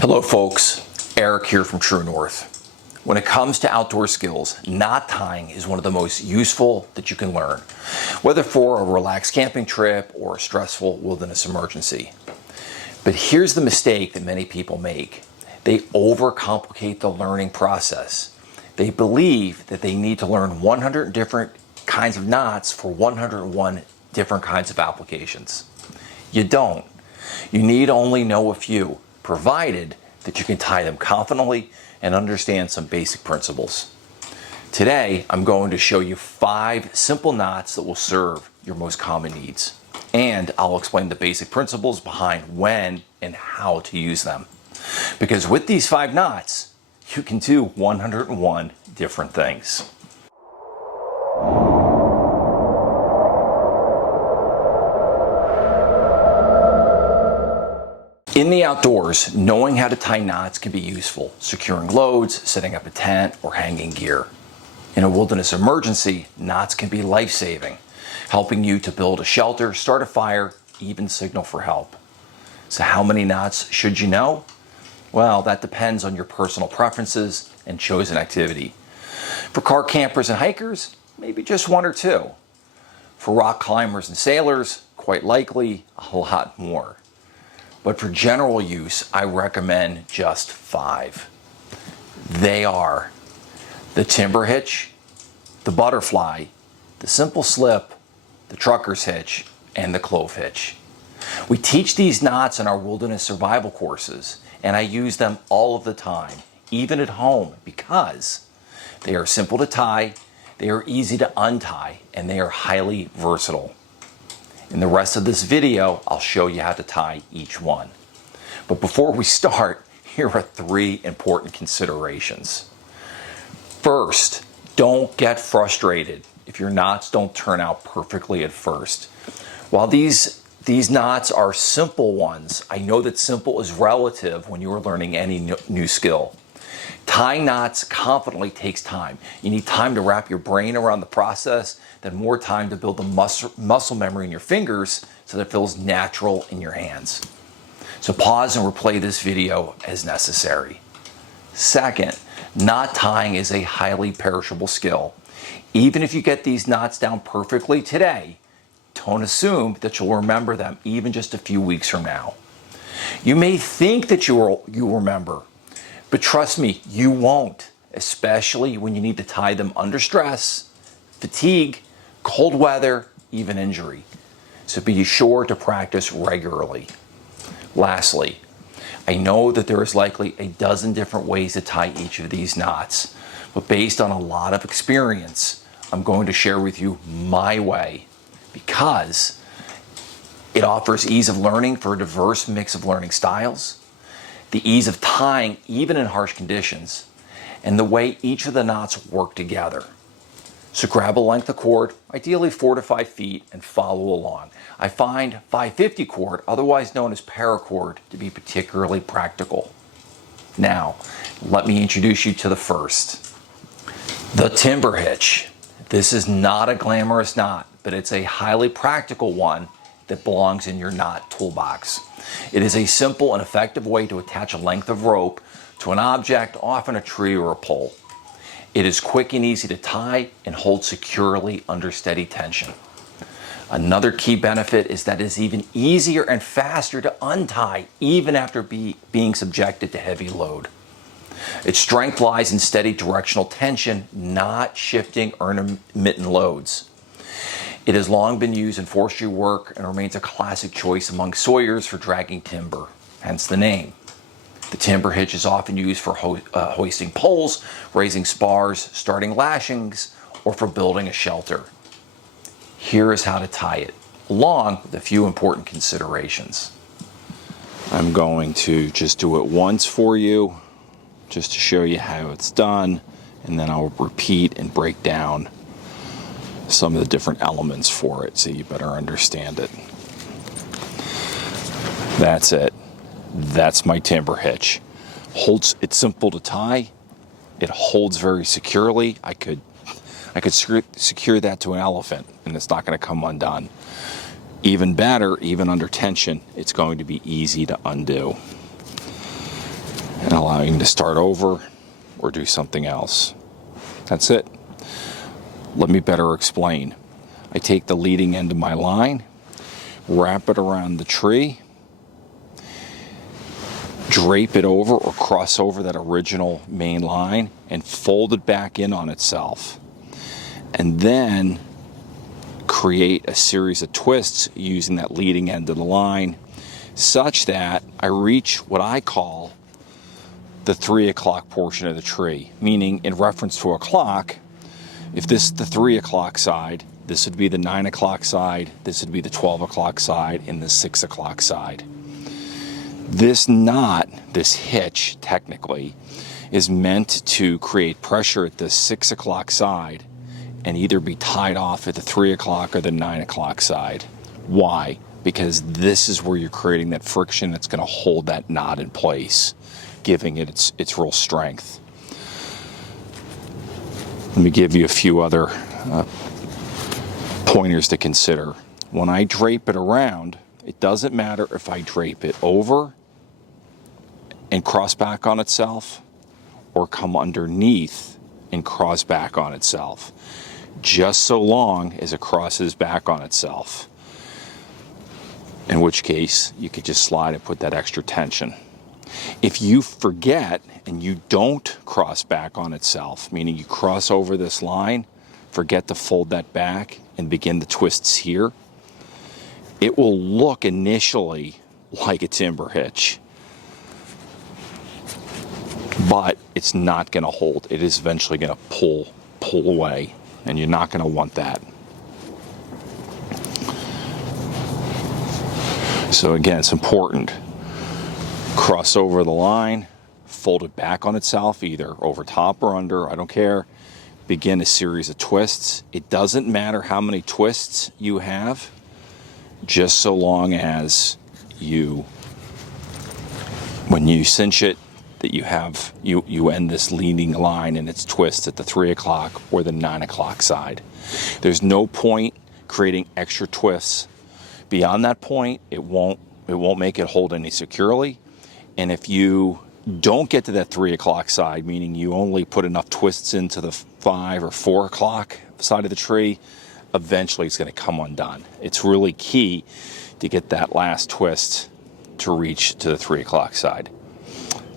Hello folks, Eric here from True North. When it comes to outdoor skills, knot tying is one of the most useful that you can learn, whether for a relaxed camping trip or a stressful wilderness emergency. But here's the mistake that many people make. They overcomplicate the learning process. They believe that they need to learn 100 different kinds of knots for 101 different kinds of applications. You don't. You need only know a few, provided that you can tie them confidently and understand some basic principles. Today, I'm going to show you 5 simple knots that will serve your most common needs. And I'll explain the basic principles behind when and how to use them. Because with these 5 knots, you can do 101 different things. In the outdoors, knowing how to tie knots can be useful, securing loads, setting up a tent, or hanging gear. In a wilderness emergency, knots can be life-saving, helping you to build a shelter, start a fire, even signal for help. So how many knots should you know? Well, that depends on your personal preferences and chosen activity. For car campers and hikers, maybe just 1 or 2. For rock climbers and sailors, quite likely a lot more. But for general use, I recommend just 5. They are the Timber Hitch, the Butterfly, the Simple Slip, the Trucker's Hitch, and the Clove Hitch. We teach these knots in our wilderness survival courses, and I use them all of the time, even at home, because they are simple to tie, they are easy to untie, and they are highly versatile. In the rest of this video, I'll show you how to tie each one. But before we start, here are 3 important considerations. First, don't get frustrated if your knots don't turn out perfectly at first. While these knots are simple ones, I know that simple is relative when you are learning any new skill. Tying knots confidently takes time. You need time to wrap your brain around the process, then more time to build the muscle memory in your fingers so that it feels natural in your hands. So pause and replay this video as necessary. Second, knot tying is a highly perishable skill. Even if you get these knots down perfectly today, don't assume that you'll remember them even just a few weeks from now. You may think that you'll remember, but trust me, you won't, especially when you need to tie them under stress, fatigue, cold weather, even injury. So be sure to practice regularly. Lastly, I know that there is likely a dozen different ways to tie each of these knots, but based on a lot of experience, I'm going to share with you my way because it offers ease of learning for a diverse mix of learning styles, the ease of tying even in harsh conditions, and the way each of the knots work together. So grab a length of cord, ideally 4 to 5 feet, and follow along. I find 550 cord, otherwise known as paracord, to be particularly practical. Now, let me introduce you to the first. The Timber Hitch. This is not a glamorous knot, but it's a highly practical one that belongs in your knot toolbox. It is a simple and effective way to attach a length of rope to an object, often a tree or a pole. It is quick and easy to tie and hold securely under steady tension. Another key benefit is that it is even easier and faster to untie even after being subjected to heavy load. Its strength lies in steady directional tension, not shifting or intermittent loads. It has long been used in forestry work and remains a classic choice among sawyers for dragging timber, hence the name. The Timber Hitch is often used for hoisting poles, raising spars, starting lashings, or for building a shelter. Here is how to tie it, along with a few important considerations. I'm going to just do it once for you, just to show you how it's done, and then I'll repeat and break down some of the different elements for it so you better understand it. That's it. That's my Timber Hitch. It's simple to tie. It holds very securely. I could secure that to an elephant and it's not going to come undone. Even better, even under tension, it's going to be easy to undo. allowing you to start over or do something else. That's it. Let me better explain. I take the leading end of my line, wrap it around the tree, drape it over or cross over that original main line, and fold it back in on itself. And then create a series of twists using that leading end of the line, such that I reach what I call the 3 o'clock portion of the tree, meaning in reference to a clock, if this is the 3 o'clock side, this would be the 9 o'clock side, this would be the 12 o'clock side, and the 6 o'clock side. This knot, this hitch technically, is meant to create pressure at the 6 o'clock side and either be tied off at the 3 o'clock or the 9 o'clock side. Why? Because this is where you're creating that friction that's going to hold that knot in place, giving it its real strength. Let me give you a few other pointers to consider. When I drape it around, it doesn't matter if I drape it over and cross back on itself or come underneath and cross back on itself, just so long as it crosses back on itself, in which case you could just slide and put that extra tension. If you forget and you don't cross back on itself, meaning you cross over this line, forget to fold that back and begin the twists here, it will look initially like a timber hitch, but it's not going to hold. It is eventually going to pull away, and you're not going to want that. So again, it's important. Cross over the line, fold it back on itself, either over top or under, I don't care. Begin a series of twists. It doesn't matter how many twists you have, just so long as when you cinch it, that you end this leading line and its twist at the 3 o'clock or the 9 o'clock side. There's no point creating extra twists. Beyond that point, it won't make it hold any securely. And if you don't get to that 3 o'clock side, meaning you only put enough twists into the 5 or 4 o'clock side of the tree, eventually it's going to come undone. It's really key to get that last twist to reach to the 3 o'clock side.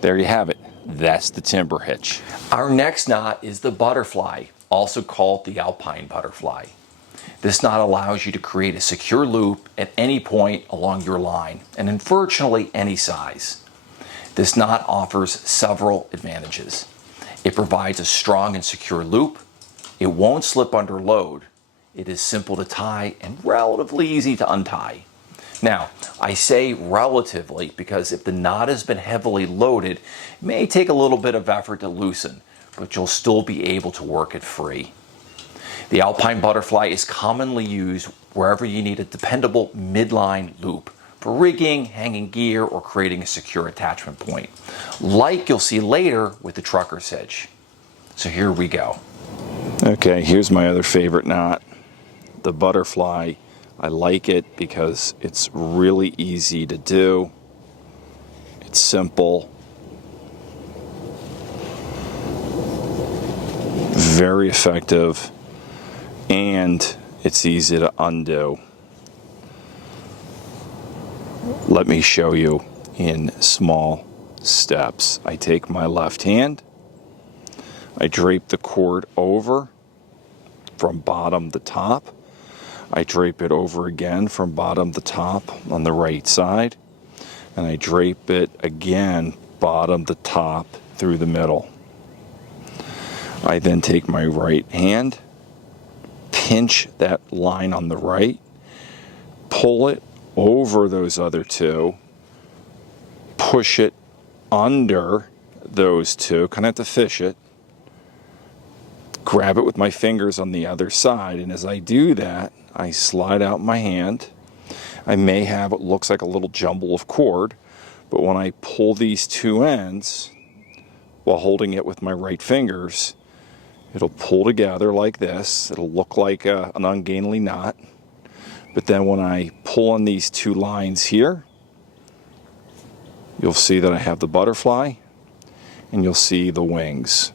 There you have it. That's the timber hitch. Our next knot is the butterfly, also called the alpine butterfly. This knot allows you to create a secure loop at any point along your line and in virtually any size. This knot offers several advantages. It provides a strong and secure loop. It won't slip under load. It is simple to tie and relatively easy to untie. Now, I say relatively because if the knot has been heavily loaded, it may take a little bit of effort to loosen, but you'll still be able to work it free. The alpine butterfly is commonly used wherever you need a dependable midline loop for rigging, hanging gear, or creating a secure attachment point, like you'll see later with the trucker's hitch. So here we go. Okay, here's my other favorite knot, the butterfly. I like it because it's really easy to do. It's simple. Very effective. And it's easy to undo. Let me show you in small steps. I take my left hand, I drape the cord over from bottom to top. I drape it over again from bottom to top on the right side, and I drape it again bottom to top through the middle. I then take my right hand, pinch that line on the right, pull it over those other two, push it under those two, kind of have to fish it, grab it with my fingers on the other side, and as I do that, I slide out my hand. I may have what looks like a little jumble of cord, but when I pull these two ends while holding it with my right fingers, it'll pull together like this. It'll look like an ungainly knot. But then when I pull on these two lines here, you'll see that I have the butterfly. and you'll see the wings.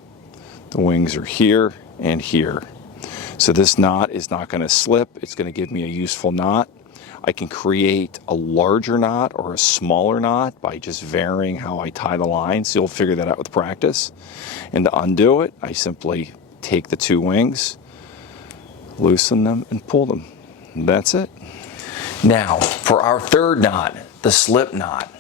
The wings are here and here. So this knot is not going to slip. It's going to give me a useful knot. I can create a larger knot or a smaller knot by just varying how I tie the line. So you'll figure that out with practice. And to undo it, I simply take the two wings, loosen them, and pull them. And that's it. Now, for our third knot, the slip knot.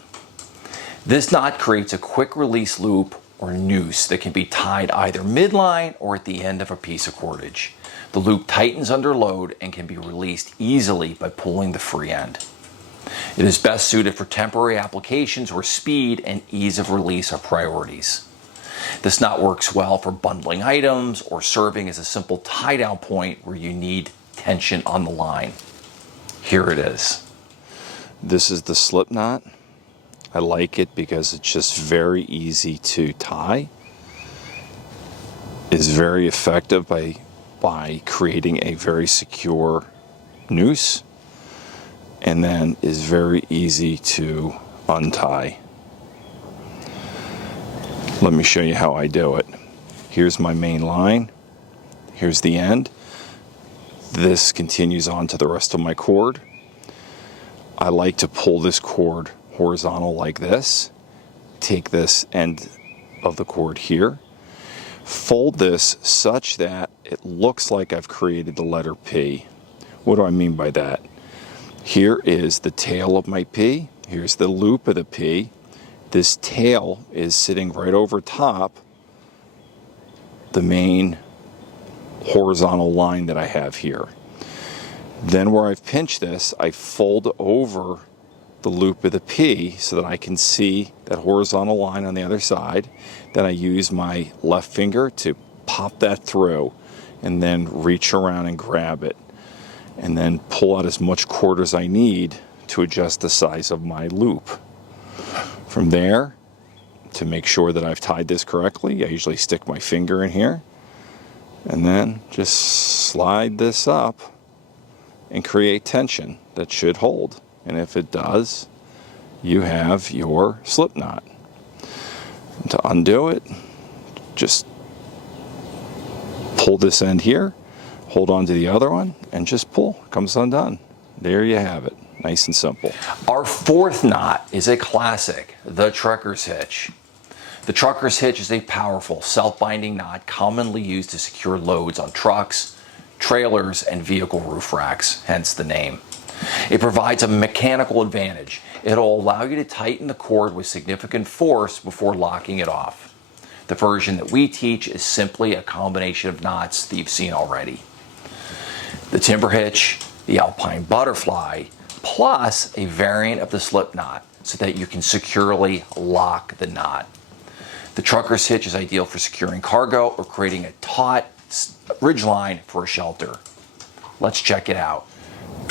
This knot creates a quick release loop or noose that can be tied either midline or at the end of a piece of cordage. The loop tightens under load and can be released easily by pulling the free end. It is best suited for temporary applications where speed and ease of release are priorities. This knot works well for bundling items or serving as a simple tie-down point where you need tension on the line. Here it is. This is the slip knot. I like it because it's just very easy to tie. It's very effective by creating a very secure noose, and then is very easy to untie. Let me show you how I do it. Here's my main line. Here's the end. This continues on to the rest of my cord. I like to pull this cord horizontal like this. Take this end of the cord here. Fold this such that it looks like I've created the letter P. What do I mean by that? Here is the tail of my P. Here's the loop of the P. This tail is sitting right over top the main horizontal line that I have here. Then where I've pinched this, I fold over the loop of the P so that I can see that horizontal line on the other side. Then I use my left finger to pop that through and then reach around and grab it and then pull out as much cord as I need to adjust the size of my loop. From there, to make sure that I've tied this correctly, I usually stick my finger in here and then just slide this up and create tension that should hold. And if it does, you have your slip knot. And to undo it, just pull this end here, hold on to the other one, and just pull. It comes undone. There you have it. Nice and simple. Our fourth knot is a classic, the trucker's hitch. The trucker's hitch is a powerful self-binding knot commonly used to secure loads on trucks, trailers, and vehicle roof racks, hence the name. It provides a mechanical advantage. It'll allow you to tighten the cord with significant force before locking it off. The version that we teach is simply a combination of knots that you've seen already. The Timber Hitch, the Alpine Butterfly, plus a variant of the slip knot so that you can securely lock the knot. The trucker's hitch is ideal for securing cargo or creating a taut ridgeline for a shelter. Let's check it out.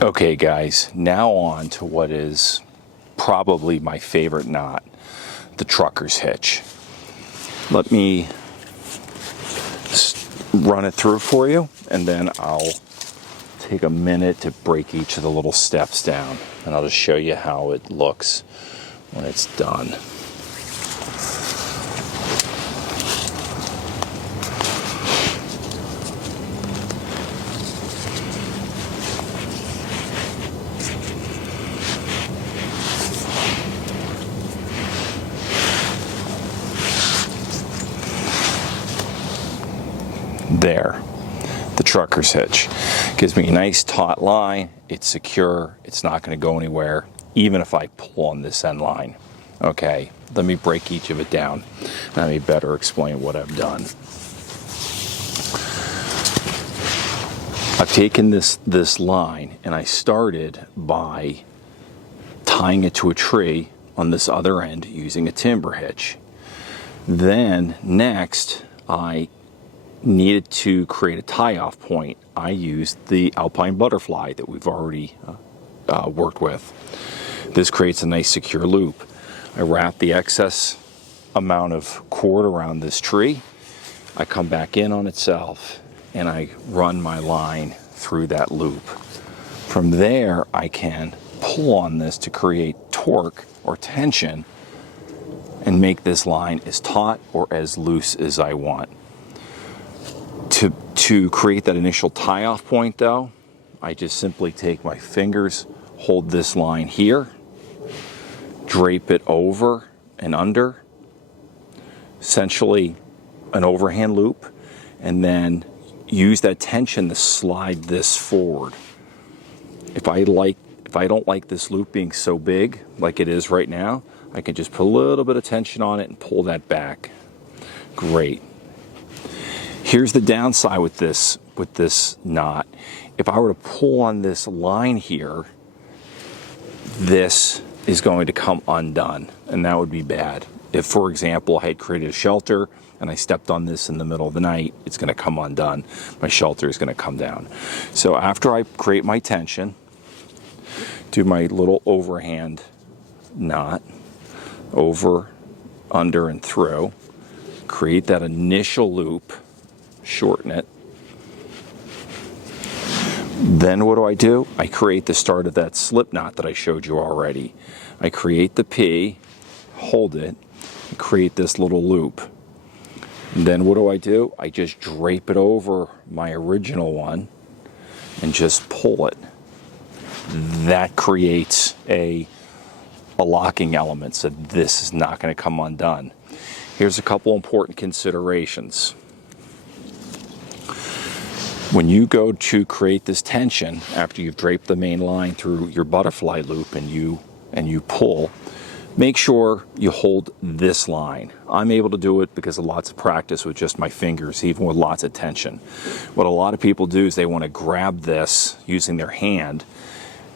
Okay guys, now on to what is probably my favorite knot, the trucker's hitch. Let me run it through for you, and then I'll take a minute to break each of the little steps down, and I'll just show you how it looks when it's done. There, the trucker's hitch. Gives me a nice taut line, it's secure, it's not going to go anywhere, even if I pull on this end line. Okay, let me break each of it down. Let me better explain what I've done. I've taken this line and I started by tying it to a tree on this other end using a timber hitch. Then next I needed to create a tie-off point. I used the Alpine Butterfly that we've already worked with. This creates a nice secure loop. I wrap the excess amount of cord around this tree. I come back in on itself and I run my line through that loop. From there, I can pull on this to create torque or tension and make this line as taut or as loose as I want. To create that initial tie-off point though, I just simply take my fingers, hold this line here, drape it over and under, essentially an overhand loop, and then use that tension to slide this forward. If I don't like this loop being so big like it is right now, I can just put a little bit of tension on it and pull that back. Great. Here's the downside with this knot. If I were to pull on this line here, this is going to come undone, and that would be bad. If, for example, I had created a shelter and I stepped on this in the middle of the night, it's going to come undone. My shelter is going to come down. So after I create my tension, do my little overhand knot, over, under, and through, create that initial loop, shorten it. Then what do? I create the start of that slip knot that I showed you already. I create the P, hold it, and create this little loop. And then what do? I just drape it over my original one and just pull it. That creates a locking element, so this is not going to come undone. Here's a couple important considerations. When you go to create this tension after you've draped the main line through your butterfly loop and you pull, make sure you hold this line. I'm able to do it because of lots of practice with just my fingers, even with lots of tension. What a lot of people do is they want to grab this using their hand.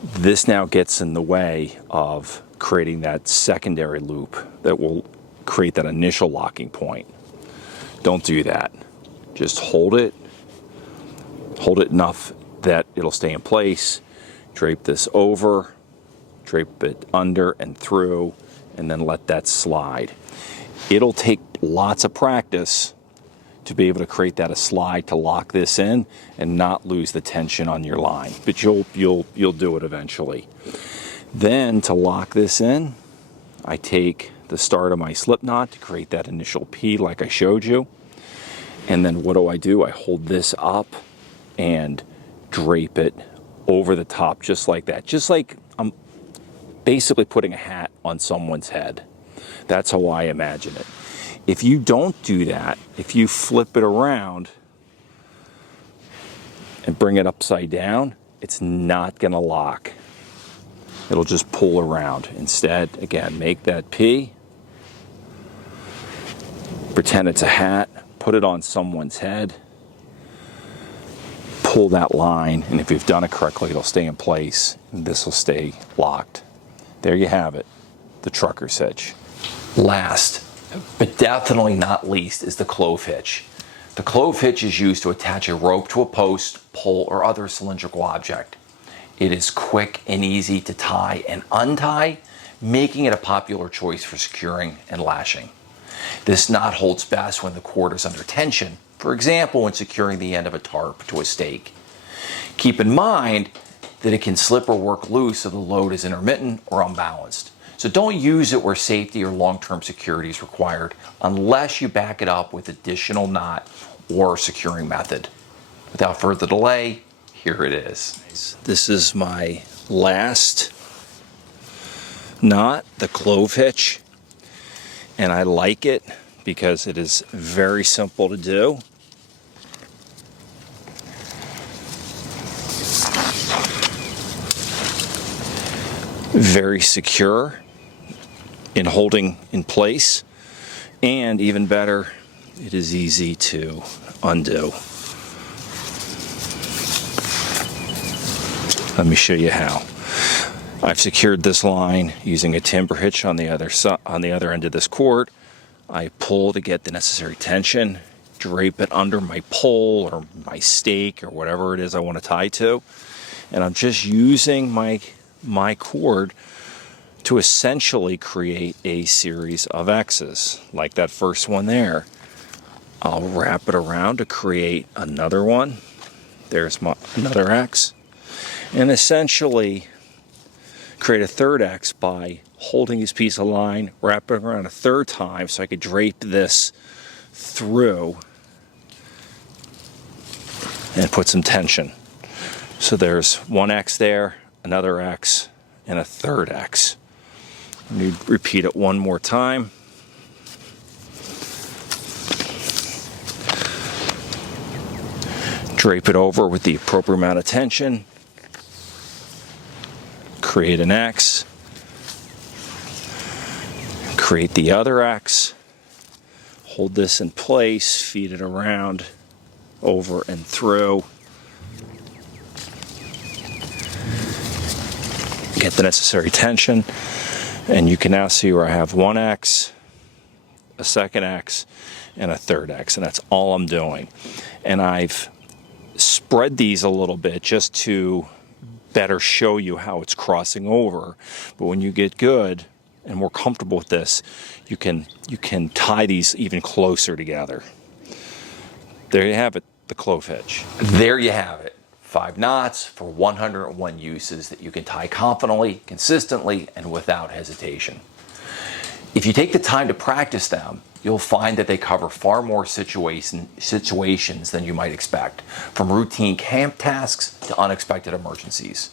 This now gets in the way of creating that secondary loop that will create that initial locking point. Don't do that. Just hold it enough that it'll stay in place, drape this over, drape it under and through, and then let that slide. It'll take lots of practice to be able to create that a slide to lock this in and not lose the tension on your line, but you'll do it eventually. Then to lock this in, I take the start of my slip knot to create that initial P like I showed you, and then what do? I hold this up and drape it over the top just like that, just like I'm basically putting a hat on someone's head. That's how I imagine it. If you don't do that, if you flip it around and bring it upside down, it's not going to lock. It'll just pull around. Instead, again, make that P, pretend it's a hat, put it on someone's head, pull that line, and if you've done it correctly, it'll stay in place, and this will stay locked. There you have it, the trucker's hitch. Last, but definitely not least, is the clove hitch. The clove hitch is used to attach a rope to a post, pole, or other cylindrical object. It is quick and easy to tie and untie, making it a popular choice for securing and lashing. This knot holds best when the cord is under tension, for example, when securing the end of a tarp to a stake. Keep in mind that it can slip or work loose if the load is intermittent or unbalanced. So don't use it where safety or long-term security is required unless you back it up with additional knot or securing method. Without further delay, here it is. This is my last knot, the clove hitch, and I like it because it is very simple to do. Very secure in holding in place, and even better, it is easy to undo. Let me show you how. I've secured this line using a timber hitch on the other end of this cord. I pull to get the necessary tension, drape it under my pole or my stake or whatever it is I want to tie to, and I'm just using my cord to essentially create a series of X's, like that first one there. I'll wrap it around to create another one. There's another X. And essentially create a third X by holding this piece of line, wrap it around a third time so I could drape this through and put some tension. So there's one X there, another X, and a third X. Let me repeat it one more time. Drape it over with the appropriate amount of tension. Create an X. Create the other X. Hold this in place, feed it around, over and through. Get the necessary tension. And you can now see where I have one X, a second X, and a third X. And that's all I'm doing. And I've spread these a little bit just to better show you how it's crossing over. But when you get good and more comfortable with this, you can tie these even closer together. There you have it, the Clove Hitch. There you have it. 5 knots for 101 uses that you can tie confidently, consistently, and without hesitation. If you take the time to practice them, you'll find that they cover far more situations than you might expect, from routine camp tasks to unexpected emergencies.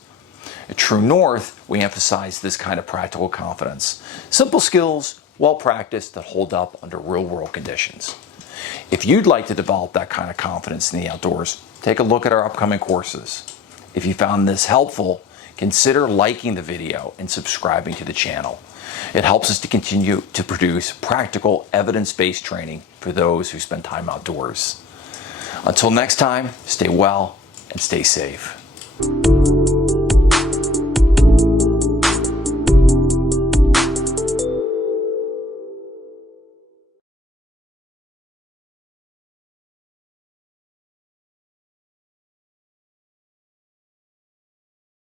At True North, we emphasize this kind of practical confidence. Simple skills, well practiced, that hold up under real-world conditions. If you'd like to develop that kind of confidence in the outdoors, take a look at our upcoming courses. If you found this helpful, consider liking the video and subscribing to the channel. It helps us to continue to produce practical, evidence-based training for those who spend time outdoors. Until next time, stay well and stay safe.